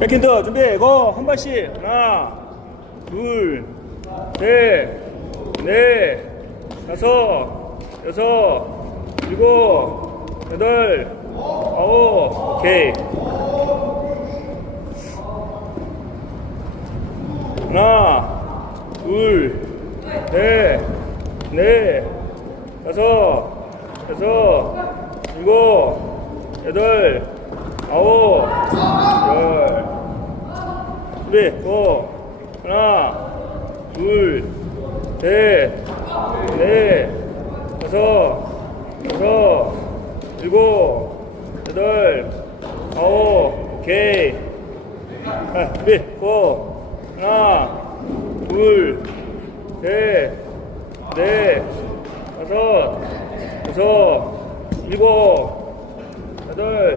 백핸드 준비. 고. 한 발씩. 하나, 둘, 셋, 넷, 다섯, 여섯, 일곱, 여덟, 아홉. 오케이. 하나, 둘, 셋, 넷, 다섯, 여섯, 일곱, 여덟, 아홉, 열. 준비. 고. 하나, 둘, 셋, 넷, 다섯, 여섯, 일곱, 여덟, 아홉. 오케이. 준비. 고. 하나, 둘, 셋, 넷, 다섯, 여섯, 일곱, 여덟.